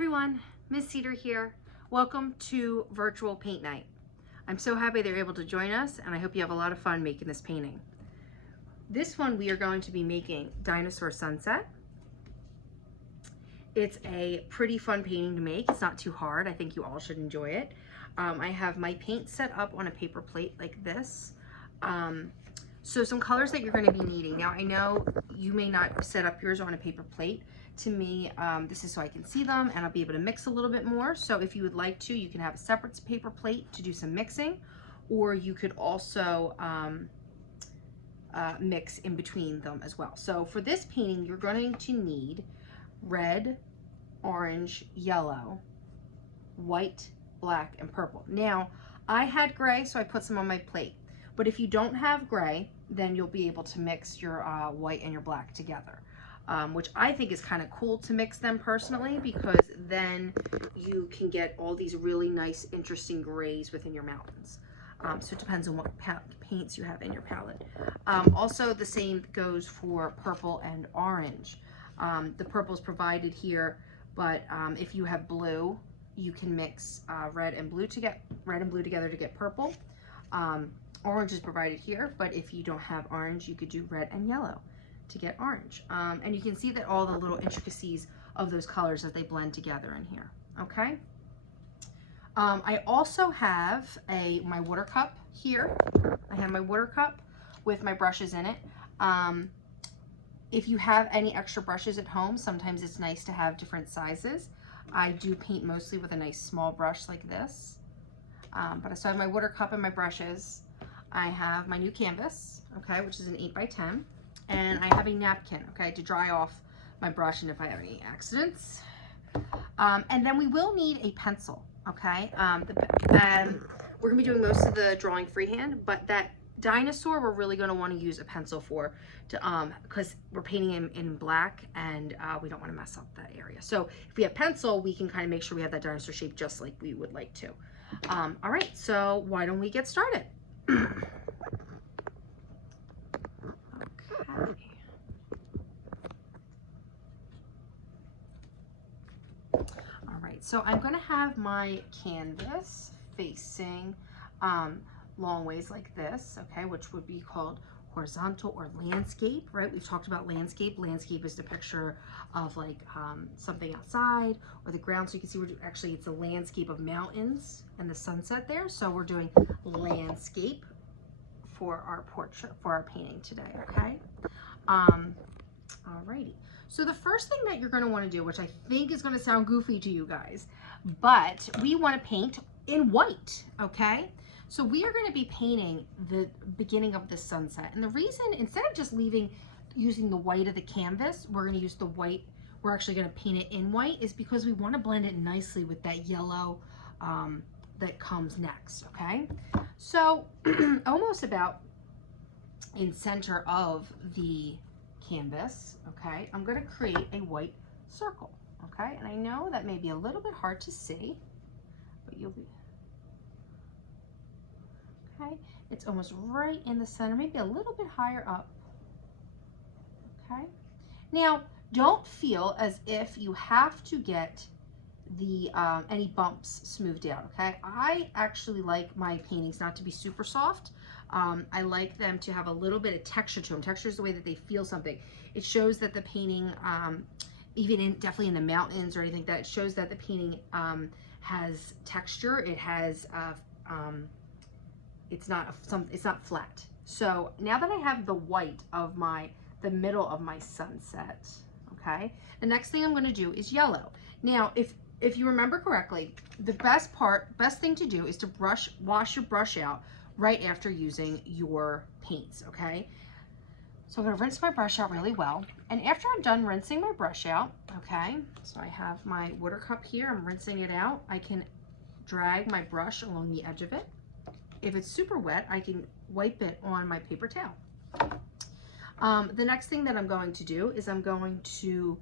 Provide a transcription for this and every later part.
everyone, Miss Seder here. Welcome to Virtual Paint Night. I'm so happy they're able to join us, and I hope you have a lot of fun making this painting. This one we are going to be making Dinosaur Sunset. It's a pretty fun painting to make. It's not too hard. I think you all should enjoy it. I have my paint set up on a paper plate like this. So some colors that you're going to be needing. Now I know you may not set up yours on a paper plate. To me, this is so I can see them and I'll be able to mix a little bit more. So if you would like to, you can have a separate paper plate to do some mixing, or you could also mix in between them as well. So for this painting, you're going to need red, orange, yellow, white, black, and purple. Now, I had gray, so I put some on my plate. But if you don't have gray, then you'll be able to mix your white and your black together, which I think is kind of cool to mix them personally, because then you can get all these really nice, interesting grays within your mountains. So it depends on what paints you have in your palette. Also, the same goes for purple and orange. The purple is provided here, but if you have blue, you can mix red and blue together to get purple. Orange is provided here, but if you don't have orange, you could do red and yellow to get orange. And you can see that all the little intricacies of those colors as they blend together in here, okay? I also have my water cup here. I have my water cup with my brushes in it. If you have any extra brushes at home, sometimes it's nice to have different sizes. I do paint mostly with a nice small brush like this. But so I have my water cup and my brushes. I have my new canvas, okay, which is an 8x10. And I have a napkin, okay, to dry off my brush and if I have any accidents. And then we will need a pencil, okay? We're gonna be doing most of the drawing freehand, but that dinosaur we're really gonna wanna use a pencil for, because we're painting him in black and we don't wanna mess up that area. So if we have pencil, we can kind of make sure we have that dinosaur shape just like we would like to. All right, so why don't we get started? Okay. All right, so I'm going to have my canvas facing long ways like this, okay, which would be called horizontal or landscape, right? We've talked about landscape. Landscape is the picture of like something outside or the ground. So you can see actually it's a landscape of mountains and the sunset there. So we're doing landscape for our portrait, for our painting today, okay? Alrighty. So the first thing that you're going to want to do, which I think is going to sound goofy to you guys, but we want to paint in white, okay? So we are going to be painting the beginning of the sunset. And the reason, instead of just using the white of the canvas, we're going to use the white, we're actually going to paint it in white, is because we want to blend it nicely with that yellow that comes next, okay? So almost about in center of the canvas, okay, I'm going to create a white circle, okay? And I know that may be a little bit hard to see, but you'll be, okay? It's almost right in the center, maybe a little bit higher up, okay? Now, don't feel as if you have to get the any bumps smoothed out, okay? I actually like my paintings not to be super soft. I like them to have a little bit of texture to them. Texture is the way that they feel something. It shows that the painting, even definitely in the mountains or anything like that, it shows that the painting has texture. It has, it's not flat. So now that I have the white of the middle of my sunset, okay, the next thing I'm going to do is yellow. Now, if you remember correctly, the best thing to do is to wash your brush out right after using your paints, okay? So I'm gonna rinse my brush out really well. And after I'm done rinsing my brush out, okay, so I have my water cup here, I'm rinsing it out. I can drag my brush along the edge of it. If it's super wet, I can wipe it on my paper towel. The next thing that I'm going to do is I'm going to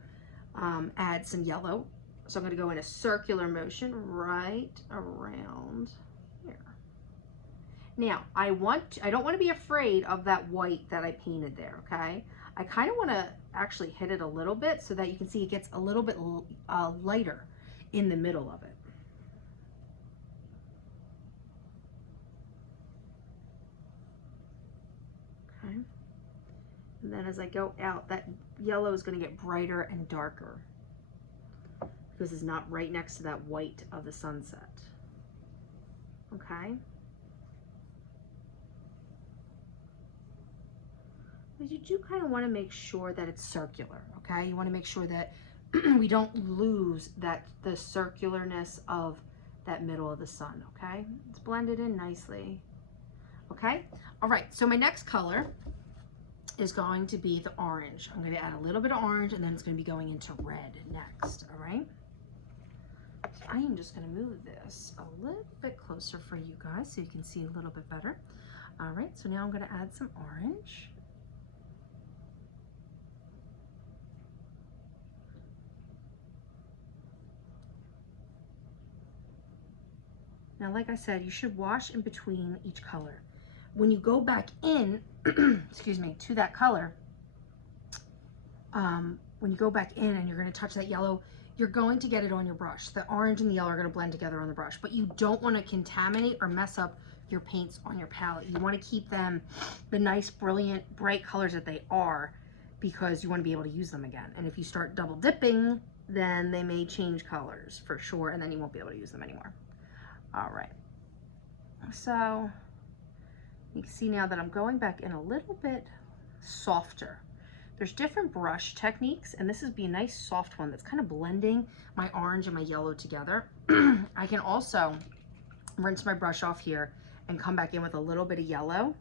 add some yellow. So I'm going to go in a circular motion right around here. Now, I don't want to be afraid of that white that I painted there, okay? I kind of want to actually hit it a little bit so that you can see it gets a little bit lighter in the middle of it. Okay. And then as I go out, that yellow is going to get brighter and darker because it's not right next to that white of the sunset. Okay. But you do kind of want to make sure that it's circular, okay? You want to make sure that we don't lose the circularness of that middle of the sun, okay? It's blended in nicely, okay? All right, so my next color is going to be the orange. I'm going to add a little bit of orange, and then it's going to be going into red next, all right? So I am just going to move this a little bit closer for you guys so you can see a little bit better. All right, so now I'm going to add some orange. Now, like I said, you should wash in between each color. When you go back in, excuse me, to that color, when you go back in and you're going to touch that yellow, you're going to get it on your brush. The orange and the yellow are going to blend together on the brush, but you don't want to contaminate or mess up your paints on your palette. You want to keep them the nice, brilliant, bright colors that they are, because you want to be able to use them again. And if you start double dipping, then they may change colors for sure, and then you won't be able to use them anymore. All right, so you can see now that I'm going back in a little bit softer. There's different brush techniques, and this is be a nice soft one that's kind of blending my orange and my yellow together. I can also rinse my brush off here and come back in with a little bit of yellow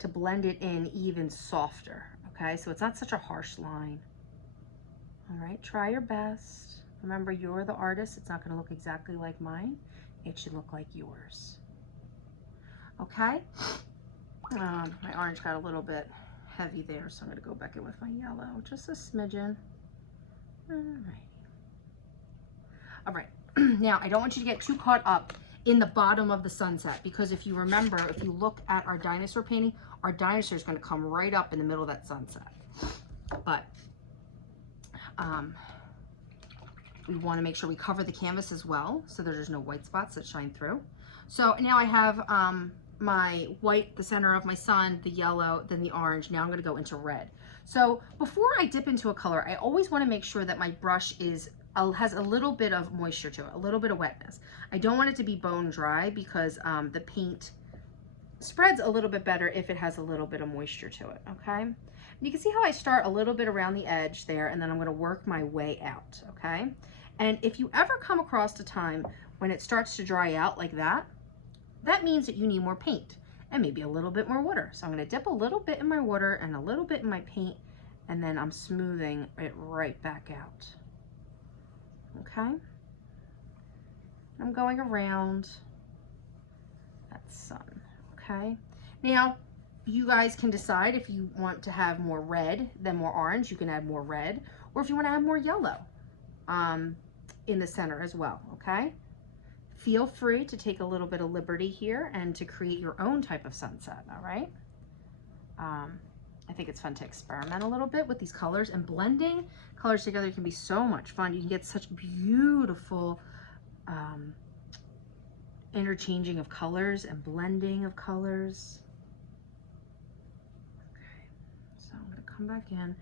to blend it in even softer, okay? So it's not such a harsh line. All right, try your best. Remember, you're the artist. It's not gonna look exactly like mine. It should look like yours. Okay, my orange got a little bit heavy there, so I'm going to go back in with my yellow, just a smidgen. All right, now I don't want you to get too caught up in the bottom of the sunset, because if you remember, if you look at our dinosaur painting, our dinosaur is going to come right up in the middle of that sunset. But we want to make sure we cover the canvas as well, so there's no white spots that shine through. So now I have my white, the center of my sun, the yellow, then the orange. Now I'm going to go into red. So before I dip into a color, I always want to make sure that my brush has a little bit of moisture to it, a little bit of wetness. I don't want it to be bone dry, because the paint spreads a little bit better if it has a little bit of moisture to it, okay? And you can see how I start a little bit around the edge there, and then I'm going to work my way out, okay? And if you ever come across a time when it starts to dry out like that, that means that you need more paint and maybe a little bit more water. So I'm going to dip a little bit in my water and a little bit in my paint, and then I'm smoothing it right back out. Okay? I'm going around that sun. Okay? Now, you guys can decide if you want to have more red than more orange. You can add more red, or if you want to add more yellow in the center as well. Okay? Feel free to take a little bit of liberty here and to create your own type of sunset, all right? I think it's fun to experiment a little bit with these colors, and blending colors together can be so much fun. You can get such beautiful interchanging of colors and blending of colors. Okay, so I'm gonna come back in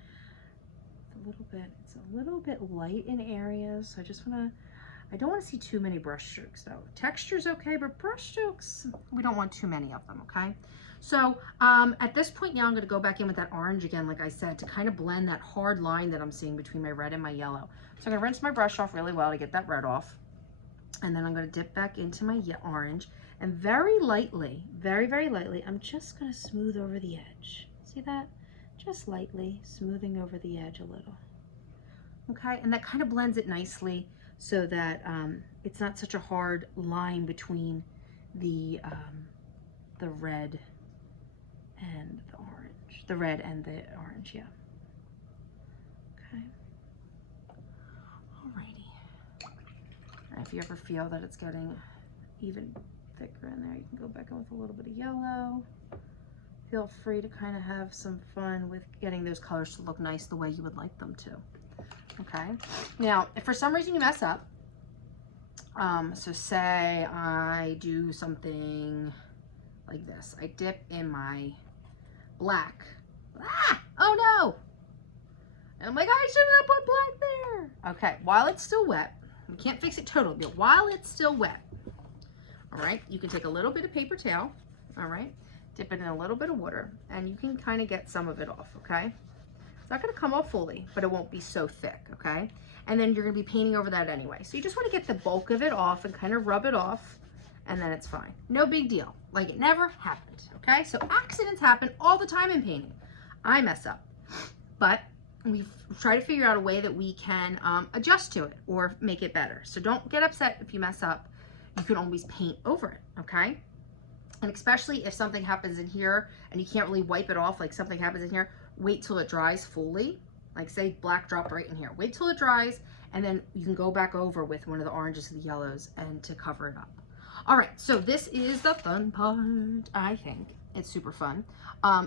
it's a little bit light in areas, so I don't want to see too many brush strokes though. Texture's okay, but brush strokes, we don't want too many of them, okay? So at this point now, I'm going to go back in with that orange again, like I said, to kind of blend that hard line that I'm seeing between my red and my yellow. So I'm going to rinse my brush off really well to get that red off. And then I'm going to dip back into my orange, and very lightly, very, very lightly, I'm just going to smooth over the edge. See that? Just lightly smoothing over the edge a little. Okay, and that kind of blends it nicely, so that it's not such a hard line between the red and the orange. The red and the orange, yeah. Okay. Alrighty. And if you ever feel that it's getting even thicker in there, you can go back in with a little bit of yellow. Feel free to kind of have some fun with getting those colors to look nice the way you would like them to. Okay. Now, if for some reason you mess up So say I do something like this. I dip in my black. Ah! Oh no! And I'm like, I shouldn't have put black there. Okay, while it's still wet, we can't fix it totally, but while it's still wet, all right, you can take a little bit of paper towel, all right, dip it in a little bit of water, and you can kind of get some of it off, okay? It's not gonna come off fully, but it won't be so thick, okay? And then you're gonna be painting over that anyway. So you just wanna get the bulk of it off and kind of rub it off, and then it's fine. No big deal, like it never happened, okay? So accidents happen all the time in painting. I mess up, but we try to figure out a way that we can adjust to it or make it better. So don't get upset if you mess up. You can always paint over it, okay? And especially if something happens in here and you can't really wipe it off, like something happens in here, wait till it dries fully. Like say black drop right in here. Wait till it dries, and then you can go back over with one of the oranges or the yellows and to cover it up. All right, so this is the fun part, I think. It's super fun,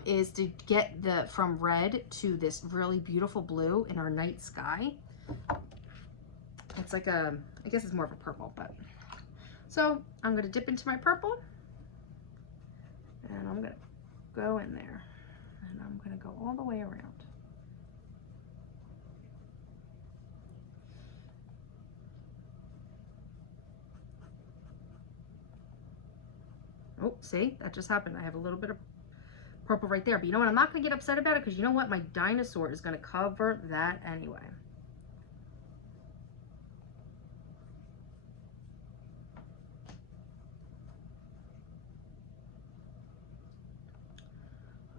is to get from red to this really beautiful blue in our night sky. It's like I guess it's more of a purple, but. So I'm gonna dip into my purple, and I'm gonna go in there, and I'm gonna go all the way around. Oh, see, that just happened. I have a little bit of purple right there, but you know what? I'm not gonna get upset about it because you know what? My dinosaur is gonna cover that anyway.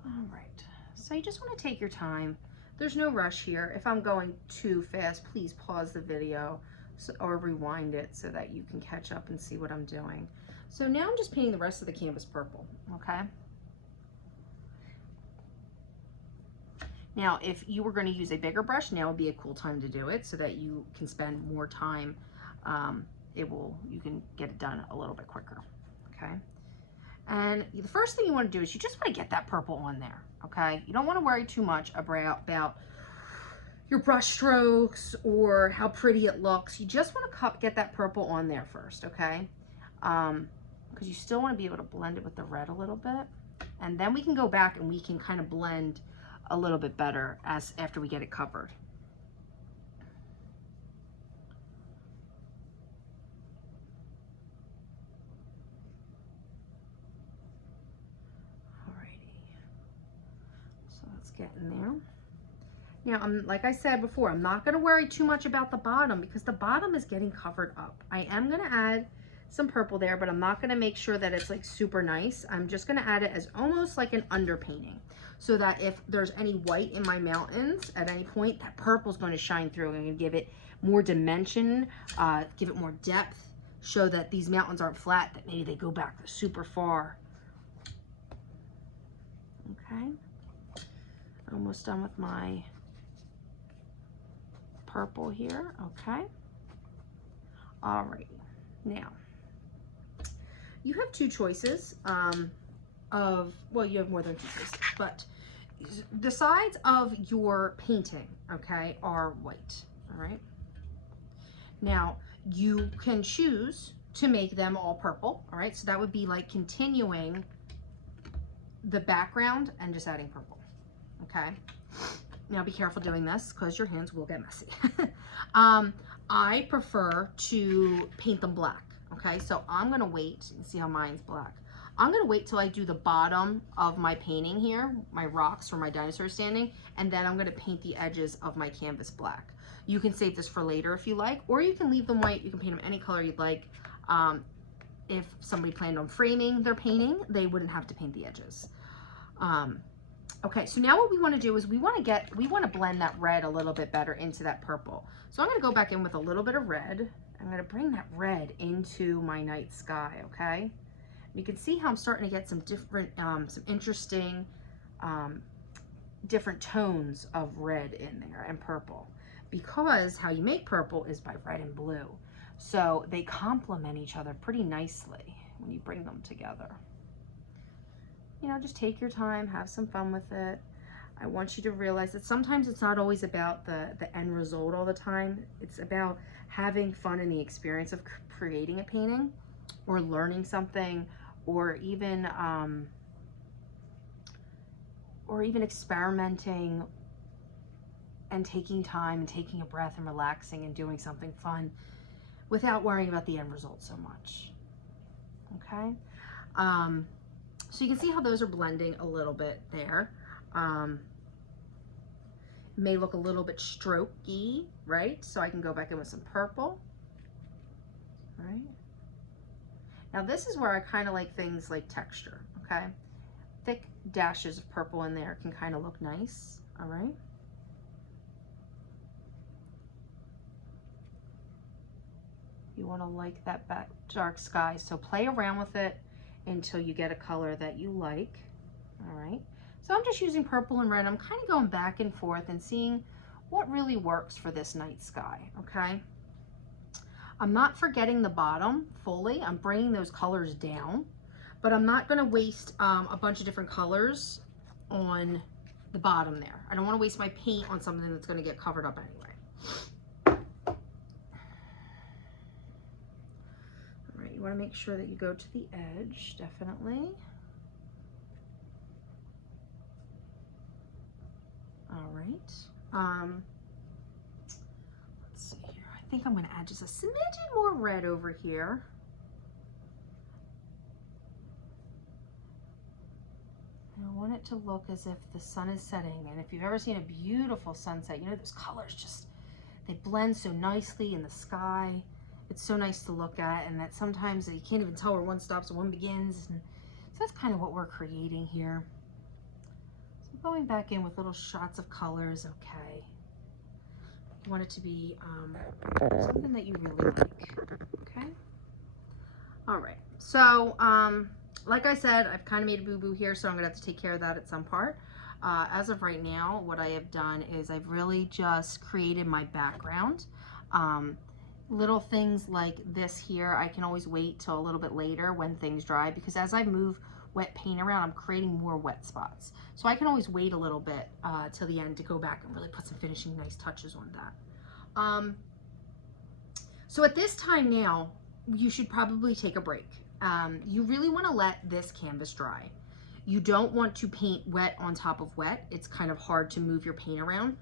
All right, so you just wanna take your time. There's no rush here. If I'm going too fast, please pause the video or rewind it so that you can catch up and see what I'm doing. So now I'm just painting the rest of the canvas purple, okay? Now, if you were going to use a bigger brush, now would be a cool time to do it so that you can spend more time. You can get it done a little bit quicker, okay? And the first thing you want to do is you just want to get that purple on there, okay? You don't want to worry too much about your brush strokes or how pretty it looks. You just want to get that purple on there first, okay? Because you still want to be able to blend it with the red a little bit. And then we can go back and we can kind of blend a little bit better after we get it covered. Alrighty, so let's get in there. Now, like I said before, I'm not going to worry too much about the bottom because the bottom is getting covered up. I am going to add some purple there, but I'm not going to make sure that it's like super nice. I'm just going to add it as almost like an underpainting so that if there's any white in my mountains at any point, that purple is going to shine through and give it more dimension, give it more depth, show that these mountains aren't flat, that maybe they go back super far. Okay, almost done with my purple here. Okay, all right, now you have two choices well, you have more than two choices, but the sides of your painting, okay, are white. All right, now you can choose to make them all purple. All right, so that would be like continuing the background and just adding purple. Okay, now be careful doing this because your hands will get messy. I prefer to paint them black. Okay, so I'm gonna wait and see how mine's black. I'm gonna wait till I do the bottom of my painting here, my rocks where my dinosaur is standing, and then I'm gonna paint the edges of my canvas black. You can save this for later if you like, or you can leave them white. You can paint them any color you'd like. If somebody planned on framing their painting, they wouldn't have to paint the edges. Okay, so now what we want to do is we want to blend that red a little bit better into that purple. So I'm going to go back in with a little bit of red. I'm going to bring that red into my night sky, okay? You can see how I'm starting to get some different, some interesting, different tones of red in there and purple, because how you make purple is by red and blue. So they complement each other pretty nicely when you bring them together. You know, just take your time, have some fun with it. I want you to realize that sometimes it's not always about the end result all the time. It's about having fun in the experience of creating a painting, or learning something, or even experimenting and taking time and taking a breath and relaxing and doing something fun without worrying about the end result so much. Okay? So you can see how those are blending a little bit there. May look a little bit strokey, right? So I can go back in with some purple. All right. Now this is where I kind of like things like texture, okay? Thick dashes of purple in there can kind of look nice, all right? You want to like that dark sky, so play around with it until you get a color that you like, all right? So I'm just using purple and red. I'm kind of going back and forth and seeing what really works for this night sky, okay? I'm not forgetting the bottom fully. I'm bringing those colors down, but I'm not going to waste a bunch of different colors on the bottom there. I don't want to waste my paint on something that's going to get covered up anyway. All right, you want to make sure that you go to the edge, definitely. All right. Let's see here. I think I'm going to add just a smidgen more red over here. And I want it to look as if the sun is setting. And if you've ever seen a beautiful sunset, you know, those colors just, they blend so nicely in the sky. It's so nice to look at, and that sometimes you can't even tell where one stops and one begins. And so that's kind of what we're creating here. Going back in with little shots of colors, okay. You want it to be something that you really like, okay? All right, so like I said, I've kind of made a boo-boo here, so I'm gonna have to take care of that at some part. As of right now, what I have done is I've really just created my background. Little things like this here, I can always wait till a little bit later when things dry, because as I move wet paint around, I'm creating more wet spots. So I can always wait a little bit till the end to go back and really put some finishing nice touches on that. So at this time now, you should probably take a break. You really want to let this canvas dry. You don't want to paint wet on top of wet. It's kind of hard to move your paint around.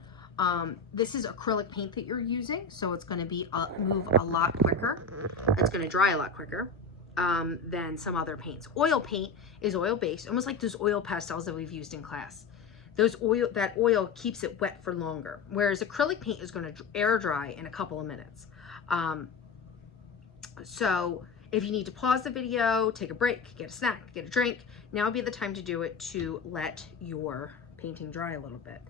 This is acrylic paint that you're using, so it's going to be move a lot quicker. It's going to dry a lot quicker than some other paints. Oil paint is oil-based, almost like those oil pastels that we've used in class. That oil keeps it wet for longer, whereas acrylic paint is going to air dry in a couple of minutes. So if you need to pause the video, take a break, get a snack, get a drink, now would be the time to do it, to let your painting dry a little bit.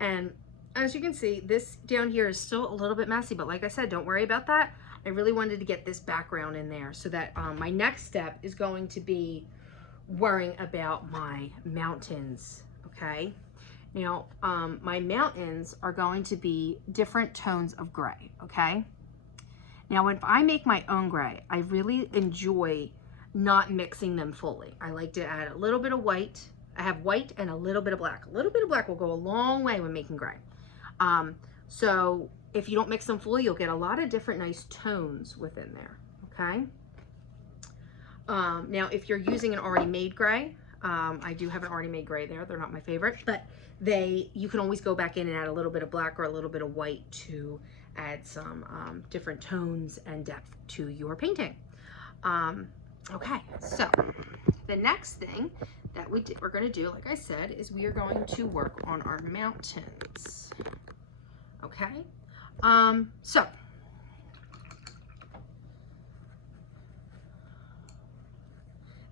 And as you can see, this down here is still a little bit messy, but like I said, don't worry about that. I really wanted to get this background in there so that my next step is going to be worrying about my mountains, okay? Now, my mountains are going to be different tones of gray, okay? Now, if I make my own gray, I really enjoy not mixing them fully. I like to add a little bit of white. I have white and a little bit of black. A little bit of black will go a long way when making gray. So if you don't mix them fully, you'll get a lot of different nice tones within there, okay? Now, if you're using an already made gray, I do have an already made gray there. They're not my favorite, but you can always go back in and add a little bit of black or a little bit of white to add some different tones and depth to your painting. Okay, so the next thing that we're going to do, like I said, is we are going to work on our mountains. Okay, so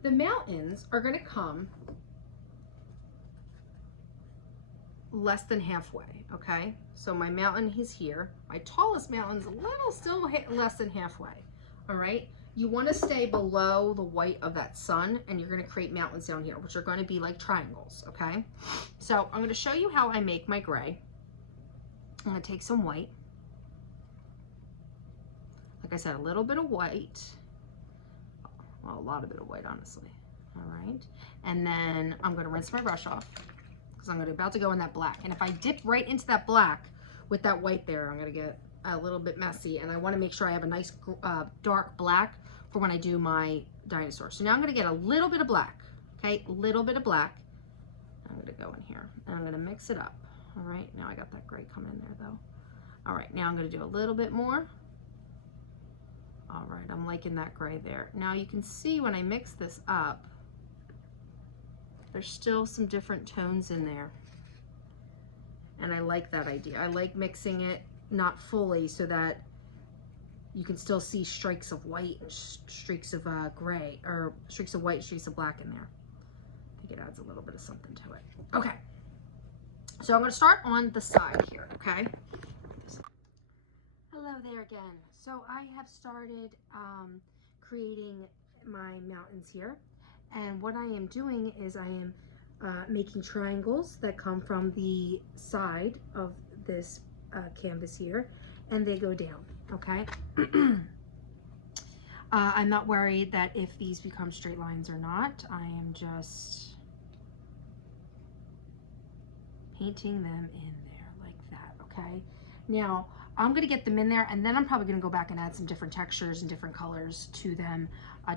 the mountains are going to come less than halfway. Okay, so my mountain is here. My tallest mountain's a little still less than halfway. All right, you want to stay below the white of that sun, and you're going to create mountains down here, which are going to be like triangles. Okay, so I'm going to show you how I make my gray. I'm going to take some white, like I said, a little bit of white, well, a lot of bit of white, honestly. All right, and then I'm going to rinse my brush off. because I'm about to go in that black. And if I dip right into that black with that white there, I'm going to get a little bit messy. And I want to make sure I have a nice dark black for when I do my dinosaur. So now I'm going to get a little bit of black, okay? A little bit of black. I'm going to go in here and I'm going to mix it up. All right, now I got that gray coming in there though. All right, now I'm going to do a little bit more. All right, I'm liking that gray there. Now you can see when I mix this up, there's still some different tones in there. And I like that idea. I like mixing it not fully so that you can still see streaks of white and streaks of gray, or streaks of white, streaks of black in there. I think it adds a little bit of something to it. Okay, so I'm going to start on the side here, okay? Hello there again. So I have started creating my mountains here, and what I am doing is I am making triangles that come from the side of this canvas here, and they go down, okay? I'm not worried that if these become straight lines or not. I am just painting them in there like that, okay? Now, I'm gonna get them in there, and then I'm probably gonna go back and add some different textures and different colors to them,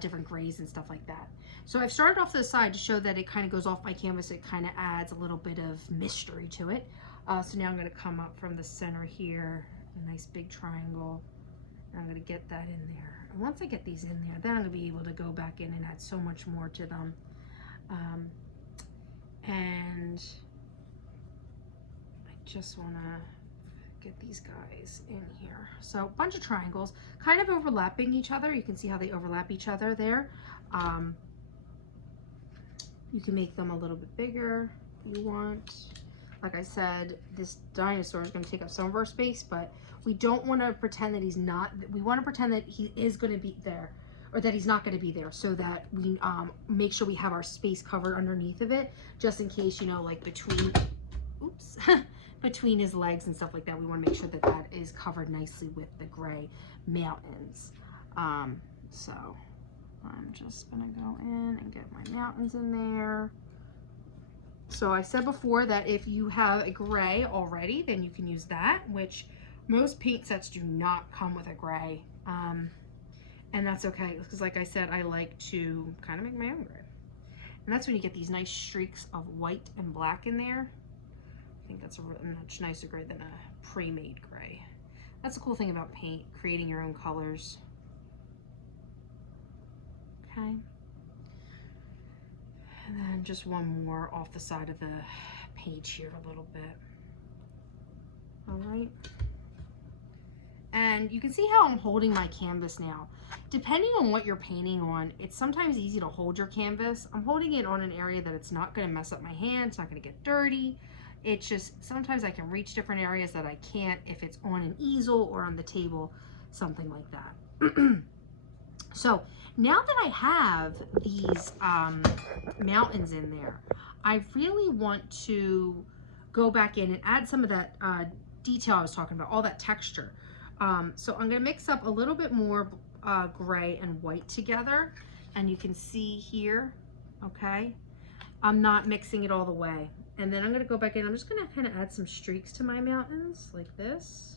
different grays and stuff like that. So I've started off to the side to show that it kind of goes off my canvas. It kind of adds a little bit of mystery to it. So now I'm gonna come up from the center here, a nice big triangle, and I'm gonna get that in there. And once I get these in there, then I'm gonna be able to go back in and add so much more to them. And I just wanna get these guys in here. So a bunch of triangles kind of overlapping each other. You can see how they overlap each other there. You can make them a little bit bigger if you want. Like I said, this dinosaur is going to take up some of our space, but we don't want to pretend that he's not. We want to pretend that he is going to be there, or that he's not going to be there, so that we make sure we have our space covered underneath of it, just in case, you know, like between, oops, between his legs and stuff like that. We want to make sure that that is covered nicely with the gray mountains. So I'm just gonna go in and get my mountains in there. So I said before that if you have a gray already, then you can use that, which most paint sets do not come with a gray. And that's okay, because like I said, I like to kind of make my own gray. And that's when you get these nice streaks of white and black in there. I think that's a much nicer gray than a pre-made gray. That's the cool thing about paint, creating your own colors. Okay. And then just one more off the side of the page here a little bit. All right. And you can see how I'm holding my canvas now. Depending on what you're painting on, it's sometimes easy to hold your canvas. I'm holding it on an area that it's not going to mess up my hand, it's not going to get dirty. It's just sometimes I can reach different areas that I can't if it's on an easel or on the table, something like that. So now that I have these mountains in there, I really want to go back in and add some of that detail I was talking about, all that texture. So I'm going to mix up a little bit more gray and white together, and you can see here, okay, I'm not mixing it all the way. And then I'm going to go back in. I'm just going to kind of add some streaks to my mountains like this.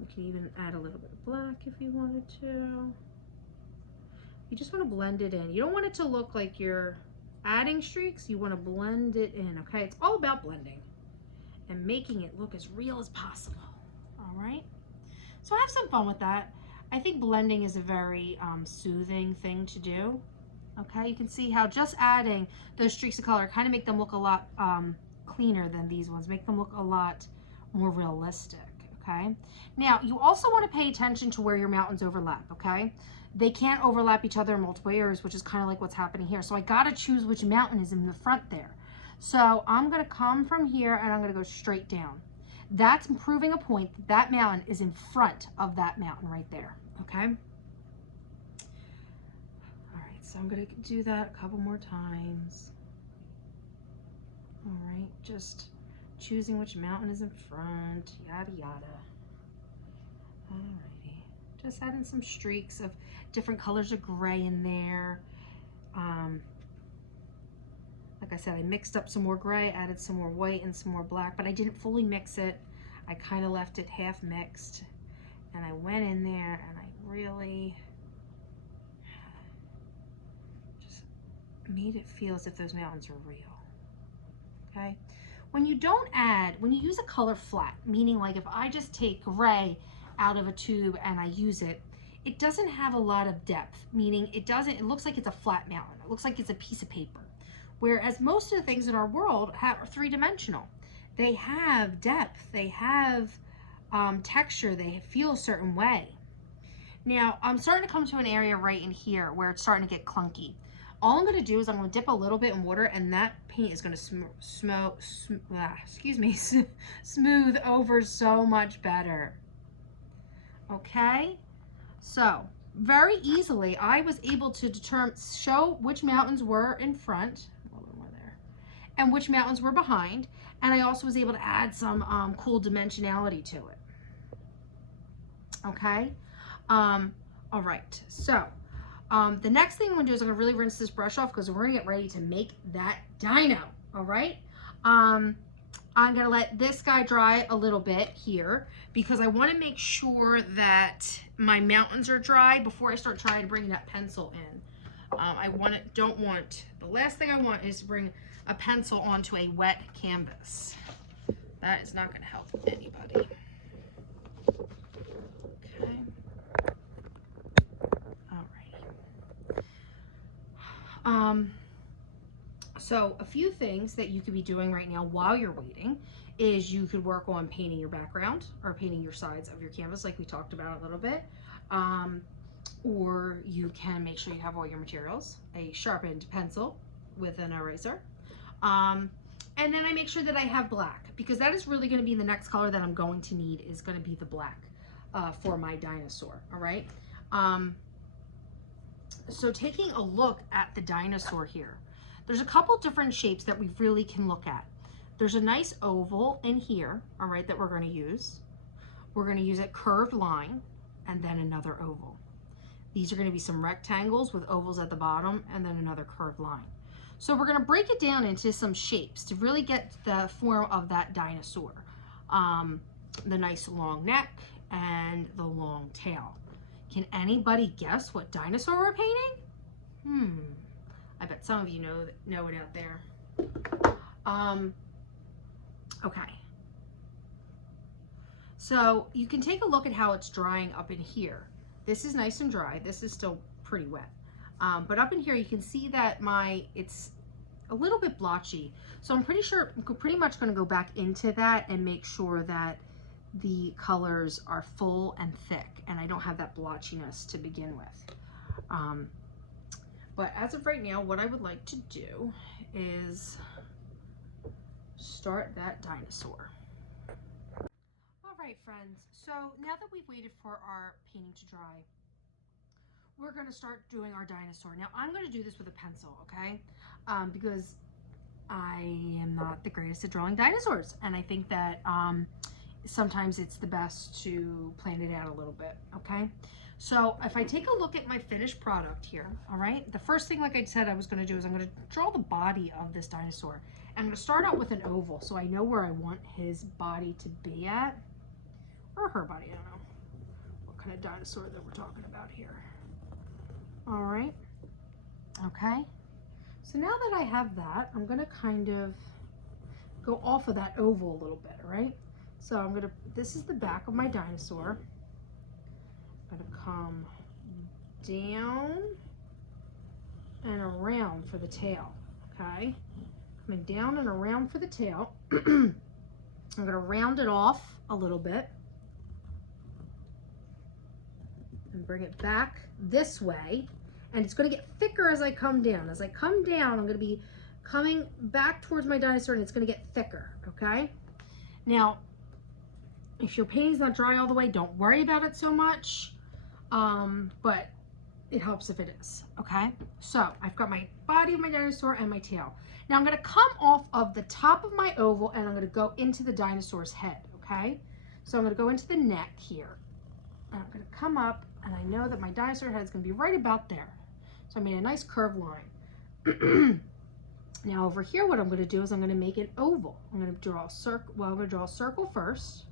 You can even add a little bit of black if you wanted to. You just want to blend it in. You don't want it to look like you're adding streaks. You want to blend it in, okay? It's all about blending and making it look as real as possible. All right? So have some fun with that. I think blending is a very soothing thing to do. Okay, you can see how just adding those streaks of color kind of make them look a lot cleaner than these ones, make them look a lot more realistic, okay? Now, you also want to pay attention to where your mountains overlap, okay? They can't overlap each other in multiple areas, which is kind of like what's happening here. So I got to choose which mountain is in the front there. So I'm going to come from here and I'm going to go straight down. That's proving a point that that mountain is in front of that mountain right there, okay? So I'm going to do that a couple more times. All right, just choosing which mountain is in front, yada yada. Alrighty, just adding some streaks of different colors of gray in there. Like I said, I mixed up some more gray, added some more white and some more black, but I didn't fully mix it. I kind of left it half mixed, and I went in there and I really just made it feel as if those mountains are real. Okay? When you use a color flat, meaning like if I just take gray out of a tube and I use it, it doesn't have a lot of depth, meaning it looks like it's a flat mountain. It looks like it's a piece of paper. Whereas most of the things in our world are three-dimensional. They have depth, they have texture, they feel a certain way. Now, I'm starting to come to an area right in here where it's starting to get clunky. All I'm going to do is I'm going to dip a little bit in water, and that paint is going to smooth over so much better. Okay, so very easily I was able to show which mountains were in front, a little more there, and which mountains were behind, and I also was able to add some cool dimensionality to it. Okay, all right, so the next thing I'm gonna do is I'm gonna really rinse this brush off because we're gonna get ready to make that dino. All right, I'm gonna let this guy dry a little bit here because I want to make sure that my mountains are dry before I start trying to bring that pencil in. The last thing I want is to bring a pencil onto a wet canvas. That is not gonna help anybody. Okay. So a few things that you could be doing right now while you're waiting is you could work on painting your background or painting your sides of your canvas like we talked about a little bit. Or you can make sure you have all your materials, a sharpened pencil with an eraser. And then I make sure that I have black because that is really going to be the next color that I'm going to need is going to be the black for my dinosaur, all right? So taking a look at the dinosaur here, there's a couple different shapes that we really can look at. There's a nice oval in here, all right, that we're going to use. We're going to use a curved line and then another oval. These are going to be some rectangles with ovals at the bottom and then another curved line. So we're going to break it down into some shapes to really get the form of that dinosaur. The nice long neck and the long tail. Can anybody guess what dinosaur we're painting? I bet some of you know it out there. Okay. So you can take a look at how it's drying up in here. This is nice and dry. This is still pretty wet. But up in here you can see that it's a little bit blotchy. So I'm pretty much going to go back into that and make sure that the colors are full and thick and I don't have that blotchiness to begin with. But as of right now, what I would like to do is start that dinosaur. All right, friends, so now that we've waited for our painting to dry, we're going to start doing our dinosaur. Now I'm going to do this with a pencil, okay? Because I am not the greatest at drawing dinosaurs, and I think that sometimes it's the best to plan it out a little bit, okay? So if I take a look at my finished product here, all right, the first thing, like I said, I was going to do is I'm going to draw the body of this dinosaur. I'm going to start out with an oval so I know where I want his body to be at, or her body, I don't know what kind of dinosaur that we're talking about here. All right, okay. So now that I have that, I'm going to kind of go off of that oval a little bit, all right? So this is the back of my dinosaur. I'm going to come down and around for the tail, okay? Coming down and around for the tail. I'm going to round it off a little bit and bring it back this way. And it's going to get thicker as I come down. As I come down, I'm going to be coming back towards my dinosaur and it's going to get thicker, okay? Now, if your painting's not dry all the way, don't worry about it so much. But it helps if it is, okay? So I've got my body of my dinosaur and my tail. Now I'm going to come off of the top of my oval and I'm going to go into the dinosaur's head, okay? So I'm going to go into the neck here. And I'm going to come up and I know that my dinosaur head is going to be right about there. So I made a nice curved line. Now over here, what I'm going to do is I'm going to make an oval. I'm going to draw a circle. Well, I'm going to draw a circle first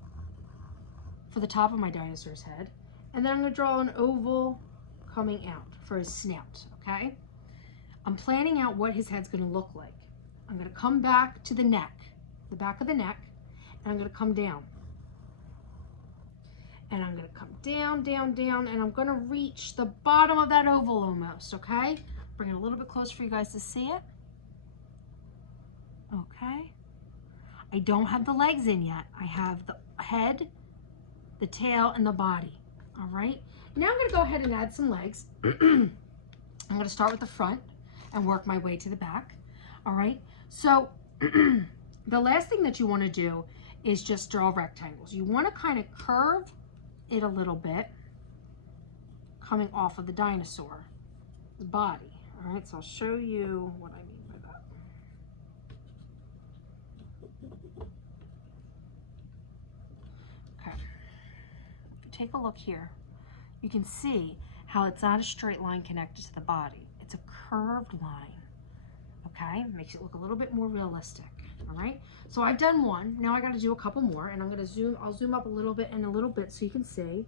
for the top of my dinosaur's head, and then I'm going to draw an oval coming out for his snout, okay? I'm planning out what his head's going to look like. I'm going to come back to the neck, the back of the neck, and I'm going to come down. And I'm going to come down, down, down, and I'm going to reach the bottom of that oval almost, okay? Bring it a little bit closer for you guys to see it. Okay. I don't have the legs in yet. I have the head, the tail, and the body. All right. Now I'm going to go ahead and add some legs. I'm going to start with the front and work my way to the back. All right. So the last thing that you want to do is just draw rectangles. You want to kind of curve it a little bit coming off of the dinosaur's body. All right. So I'll show you what I mean. Take a look here. You can see how it's not a straight line connected to the body. It's a curved line, okay? Makes it look a little bit more realistic, all right? So I've done one. Now I got to do a couple more, and I'll zoom up a little bit and a little bit so you can see.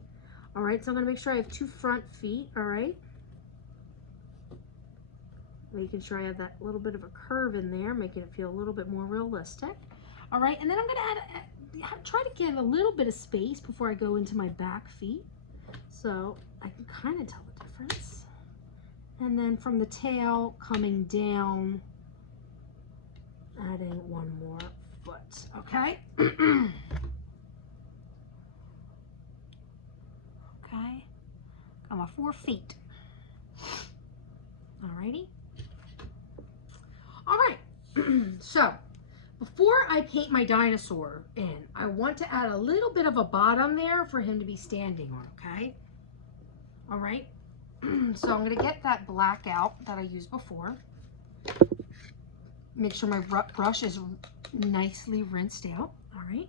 All right, so I'm going to make sure I have 2 front feet, all right? Making sure I have that little bit of a curve in there, making it feel a little bit more realistic. All right, and then I'm going to add try to get a little bit of space before I go into my back feet, so I can kind of tell the difference. And then from the tail coming down, adding 1 more foot, okay? Okay, got my 4 feet. Alrighty. All right, so before I paint my dinosaur in, I want to add a little bit of a bottom there for him to be standing on, okay? All right, so I'm gonna get that black out that I used before. Make sure my brush is nicely rinsed out, all right?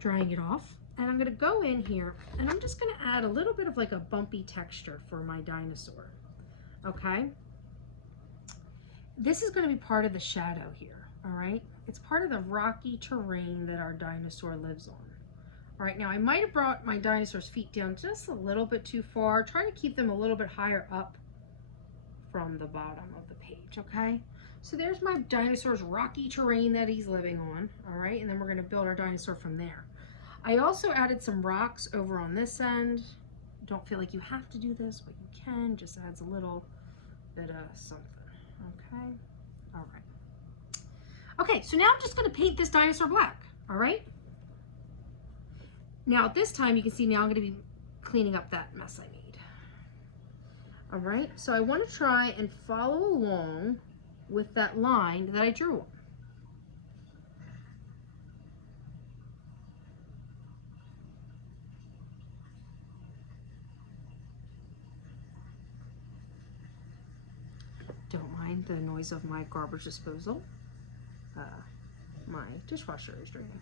Drying it off. And I'm gonna go in here and I'm just gonna add a little bit of like a bumpy texture for my dinosaur, okay? This is gonna be part of the shadow here, all right? It's part of the rocky terrain that our dinosaur lives on. All right, now I might have brought my dinosaur's feet down just a little bit too far, trying to keep them a little bit higher up from the bottom of the page, okay? So there's my dinosaur's rocky terrain that he's living on, all right? And then we're gonna build our dinosaur from there. I also added some rocks over on this end. Don't feel like you have to do this, but you can, just adds a little bit of something, okay? All right. Okay, so now I'm just gonna paint this dinosaur black, all right? Now at this time, you can see now I'm gonna be cleaning up that mess I made. All right, so I wanna try and follow along with that line that I drew on. Don't mind the noise of my garbage disposal. My dishwasher is draining.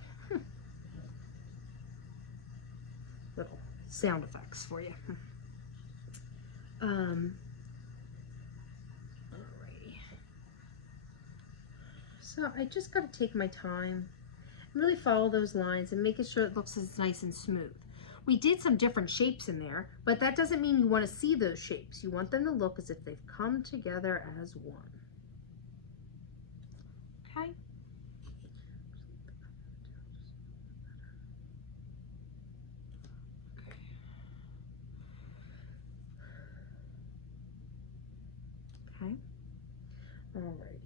Little sound effects for you. Alrighty. So I just got to take my time and really follow those lines and making sure it looks as nice and smooth. We did some different shapes in there, but that doesn't mean you want to see those shapes. You want them to look as if they've come together as one. Okay. Okay. Alrighty.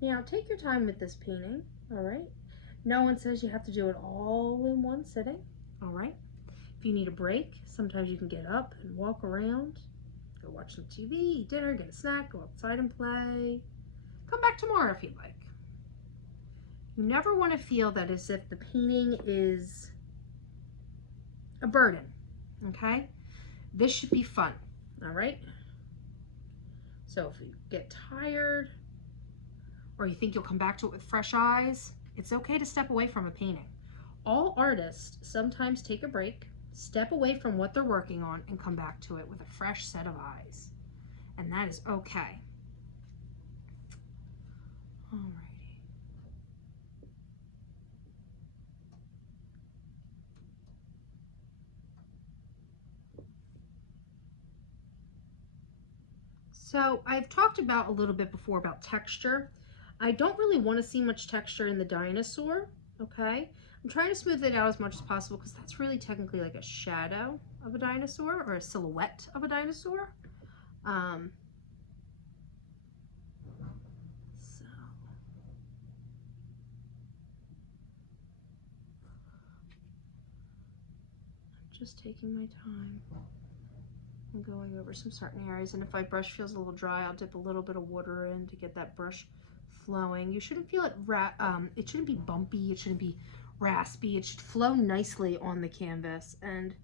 Now take your time with this painting, all right? No one says you have to do it all in one sitting, all right? If you need a break, sometimes you can get up and walk around, go watch some TV, eat dinner, get a snack, go outside and play. Come back tomorrow if you'd like. You never want to feel that as if the painting is a burden, okay? This should be fun, all right? So if you get tired or you think you'll come back to it with fresh eyes, it's okay to step away from a painting. All artists sometimes take a break, step away from what they're working on, and come back to it with a fresh set of eyes. And that is okay. Alrighty. So I've talked about a little bit before about texture. I don't really want to see much texture in the dinosaur, okay? I'm trying to smooth it out as much as possible because that's really technically like a shadow of a dinosaur or a silhouette of a dinosaur. So I'm just taking my time and going over some certain areas, and if my brush feels a little dry, I'll dip a little bit of water in to get that brush flowing. You shouldn't feel it, it shouldn't be bumpy, it shouldn't be raspy, it should flow nicely on the canvas, and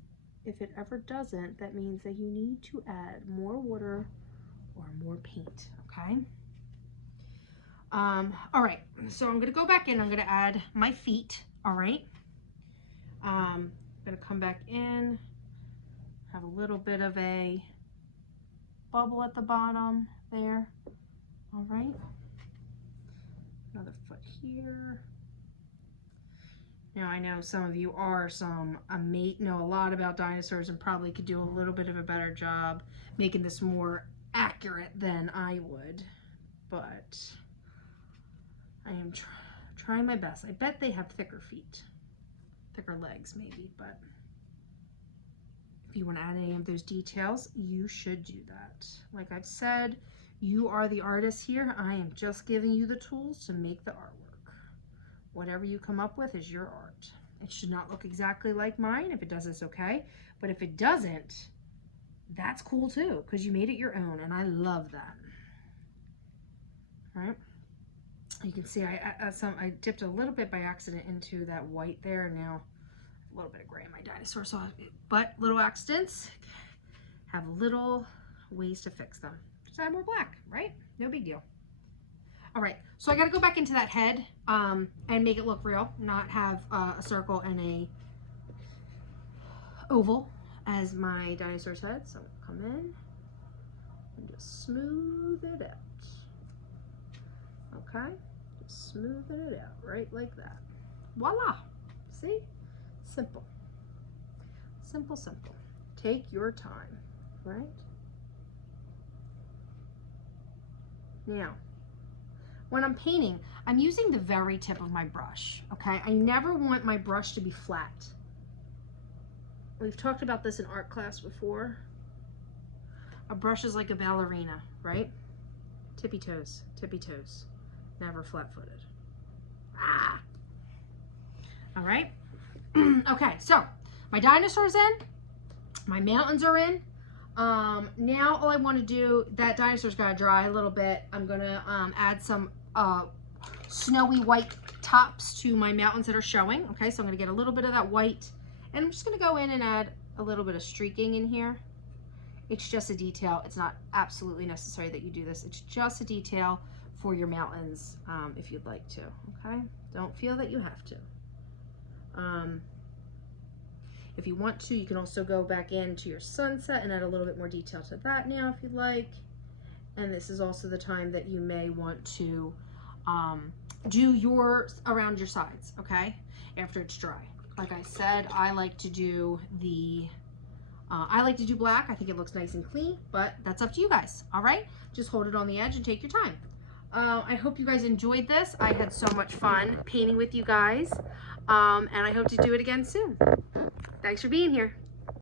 if it ever doesn't, that means that you need to add more water or more paint, okay? All right, so I'm gonna go back in, I'm gonna add my feet, all right? I'm gonna come back in, have a little bit of a bubble at the bottom there. All right, another foot here. Now I know some of you are know a lot about dinosaurs and probably could do a little bit of a better job making this more accurate than I would, but I am trying my best. I bet they have thicker feet, thicker legs maybe, but if you want to add any of those details, you should do that. Like I've said, you are the artist here. I am just giving you the tools to make the artwork. Whatever you come up with is your art. It should not look exactly like mine. If it does, it's okay. But if it doesn't, that's cool too, because you made it your own, and I love that. All right. You can see I dipped a little bit by accident into that white there. Now a little bit of gray in my dinosaur, but little accidents have little ways to fix them. Just add more black, right? No big deal. All right, so I got to go back into that head and make it look real, not have a circle and a oval as my dinosaur's head. So I'll come in and just smooth it out. Okay, just smoothing it out right like that. Voila! See? Simple. Simple, simple. Take your time, right? Now, when I'm painting, I'm using the very tip of my brush, okay? I never want my brush to be flat. We've talked about this in art class before. A brush is like a ballerina, right? Tippy toes, never flat-footed. Ah! All right. Okay, so my dinosaur's in, my mountains are in. Now all I want to do, that dinosaur's got to dry a little bit. I'm going to add some snowy white tops to my mountains that are showing. Okay, so I'm going to get a little bit of that white, and I'm just going to go in and add a little bit of streaking in here. It's just a detail. It's not absolutely necessary that you do this. It's just a detail for your mountains if you'd like to, okay? Don't feel that you have to. If you want to, you can also go back into your sunset and add a little bit more detail to that now if you'd like. And this is also the time that you may want to do yours around your sides, okay? After it's dry. Like I said, I like to do black. I think it looks nice and clean, but that's up to you guys, all right? Just hold it on the edge and take your time. I hope you guys enjoyed this. I had so much fun painting with you guys, and I hope to do it again soon. Thanks for being here.